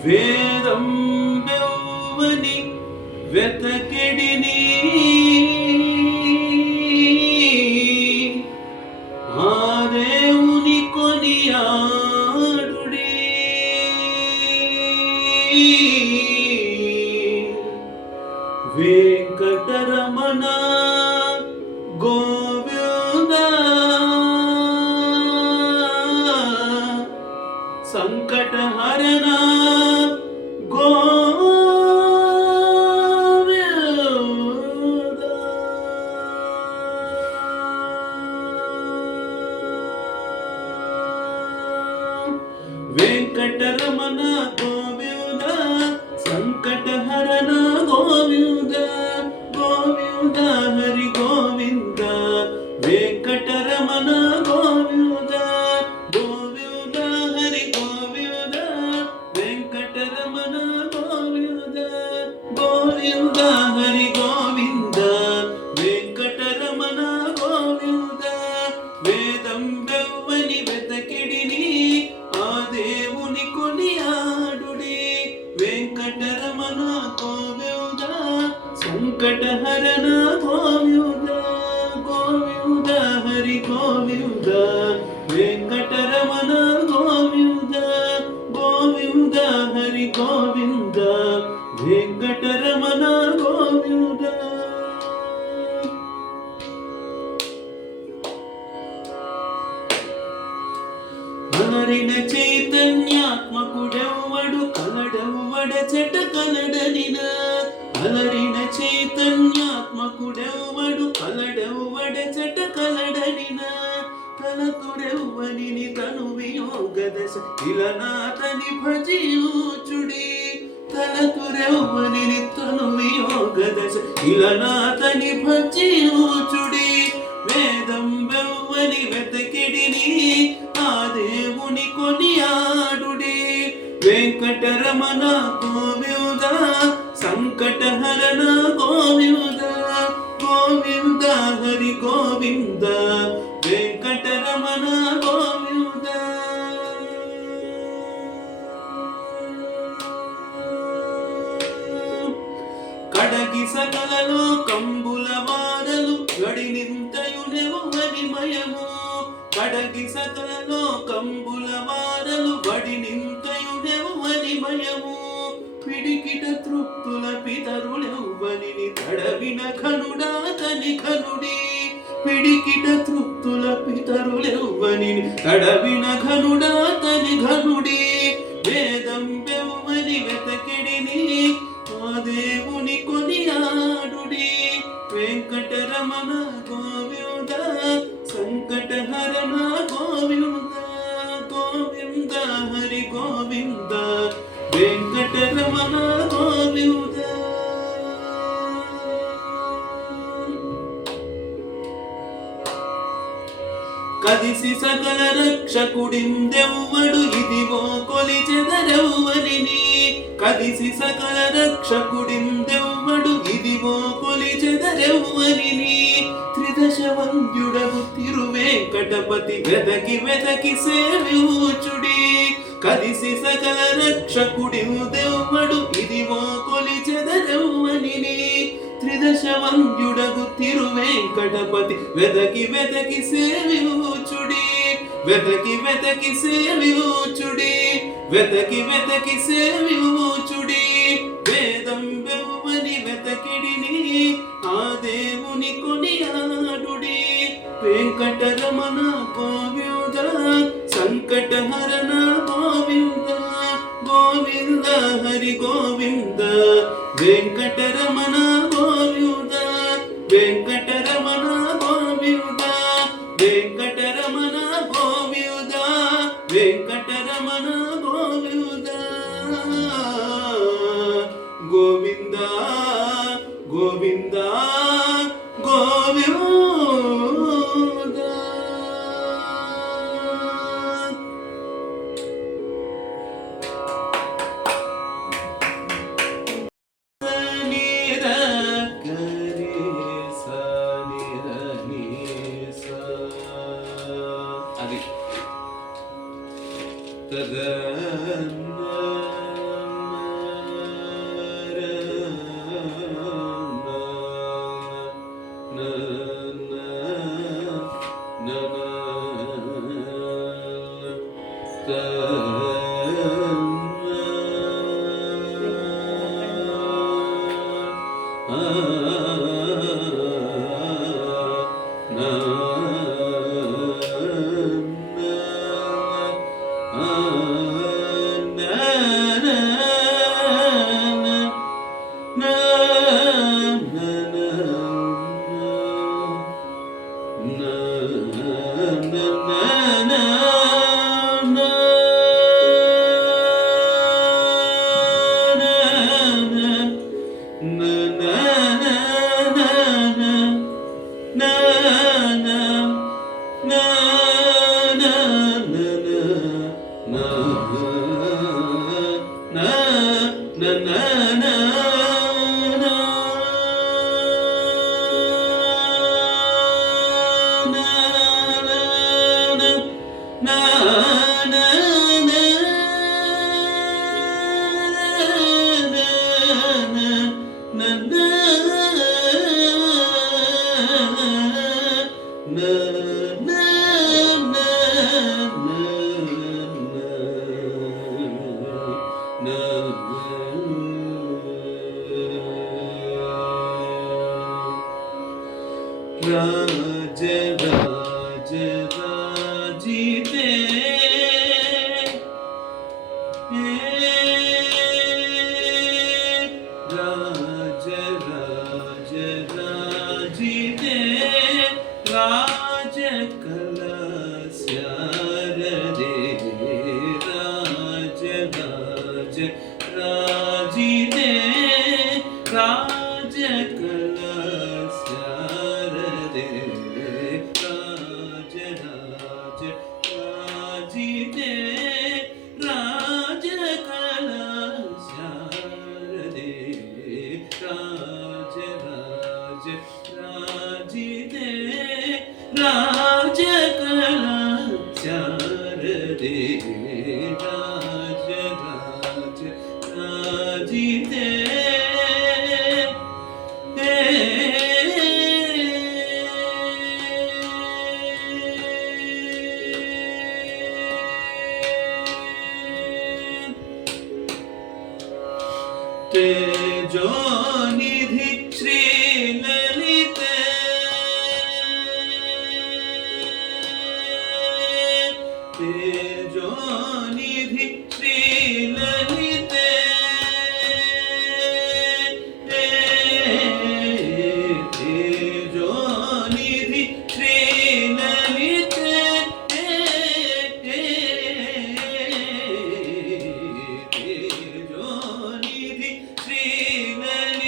వేదం వెవ్వని వెతకెడిని ఆ దేవుని కొనియాడుడి వెంకటరమణ గోవింద సంకటహరణ వెంకటరమణ గోవింద సంకటహరణ గోవింద గోవింద హరి గోవింద వెంకటరమణ గోవింద గోవింద హరి గోవింద వెంకటరమణ గోవింద గోవింద హరి గోవింద వెంకటరమణ గోవింద వేదం వెవ్వని వెతకిడిని దేవుని కొనియాడుడి వెంకటరమణ గోవింద సంకటహరణ గోవింద గోవింద హరి గోవింద వెంకటరమణ గోవింద గోవింద హరి గోవింద వెంకటరమణ గోవింద అలరిన చైతన్యాత్మకుడెవ్వడు కలడెవ్వడ చెట కలడనిన అలరిన చైతన్యాత్మకుడెవ్వడు కలడెవ్వడ చెట కలడనిన తలతుడెవ్వనిని తను వియోగదశ ఇలనాతని భజియూచుడి తలతుడెవ్వనిని తను వియోగదశ ఇలనాతని భజియూచుడి వేదం వెవ్వని వెతకిడిని ఆ దేవుని కొనియాడుడి వెంకటరమణ గోవింద సంకటహరణ గోవింద గోవింద హరి గోవింద వెంకటరమణ గోవింద కడగి సకల లోకంబుల వారలు గడినింతయునెవ్వని మయము కడగి సకల లోకంబుల వారలు గడినింతయునెవ్వని మయము పిడికిట తృప్తుల పితరులెవ్వనిని తడవిన ఘనుడా తని ఘనుడి పిడికిట తృప్తుల పితరులెవ్వనిని తడవిన ఘనుడా తని ఘనుడి వేదం వెవ్వని వెతకిడిని ఆ దేవుని కొనియాడుడి వెంకటరమణ గోవింద సంకటహరణ గోవింద గోవింద హరి గోవింద వెంకటరమణ గోవింద కదిసి సకల రక్షకుడిందెవ్వడు ఇదివో కొలిచెదరెవ్వరిని కదిసి సకల రక్షకుడిందెవ్వడు ఇదివో కొలిచెదరెవ్వరిని త్రిదశ వంద్యుడగు తిరువేంకటపతి వెదకి వెదకి సేవ్యూచుడి కదిసి సకల రక్షకుడిందెవ్వడు ఇదివో కొలిచెదరెవ్వరిని త్రిదశ వంద్యుడగు తిరువేంకటపతి వెదకి వెదకి సేవ్యూచుడి వెదకి వెదకి సేవ్యూచుడి వెదకి వెదకి సేవ్యూచుడి వేదం వెవ్వని వెతకిడిని ఆ దేవుని కొనియాడుడి వెంకటరమణ గోవింద సంకటహరణ గోవింద గోవింద హరి గోవింద వెంకటరమణ గోవింద వెంకటరమణ గోవింద వెంకటరమణ గోవింద వెంకటరమణ గోవింద గోవింద గోవింద గోవింద అది राज राज राजिते राज राज राजिते राज कलस्यारदे राज राज राजिते राज कलस्यारदे राज राज राजिते राज कलस्यारदे राज राज राजिते राज कलस्यारदे राज राज राजिते तेजो निधि श्री ललिते तेजो निधि श्री ललिते तेजो निधि श्री ललिते तेजो निधि श्री ललिते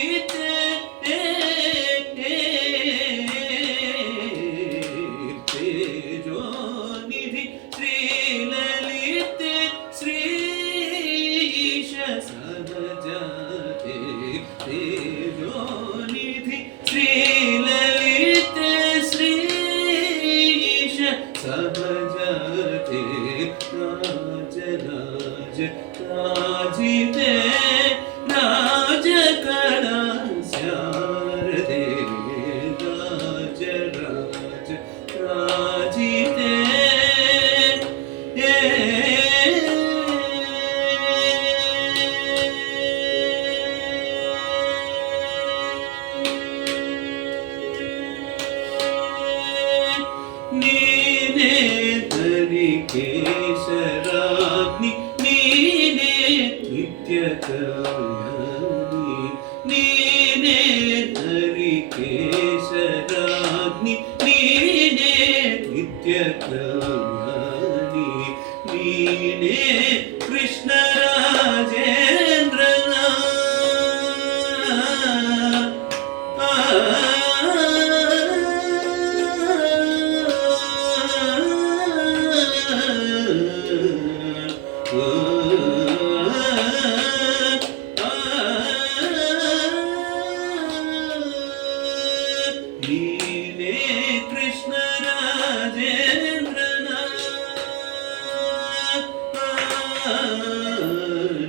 ನೀನೇ ಕೃಷ್ಣ ರಾಜೇಂದ್ರನ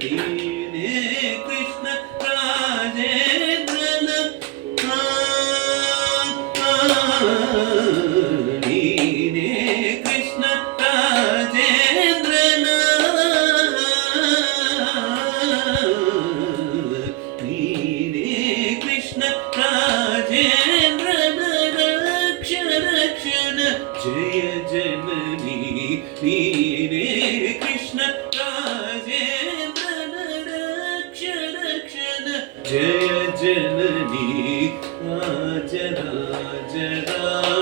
ನೀನೇ ಕೃಷ್ಣ ರಾಜೇಂದ್ರನ ನೀನೇ ಕೃಷ್ಣ ರಾಜೇಂದ್ರನ ನೀನೇ ಕೃಷ್ಣ ರಾಜೇಂದ್ರನ ರಕ್ಷ ರಕ್ಷಣ ಜಯ ಜನನಿ ನೀನೇ ಕೃಷ್ಣ ರಾಜೇಂದ್ರನ ರಕ್ಷ ರಕ್ಷಣ ಜಯ ಜನನಿ ರಾಜ ರಾಜ ರಾಜ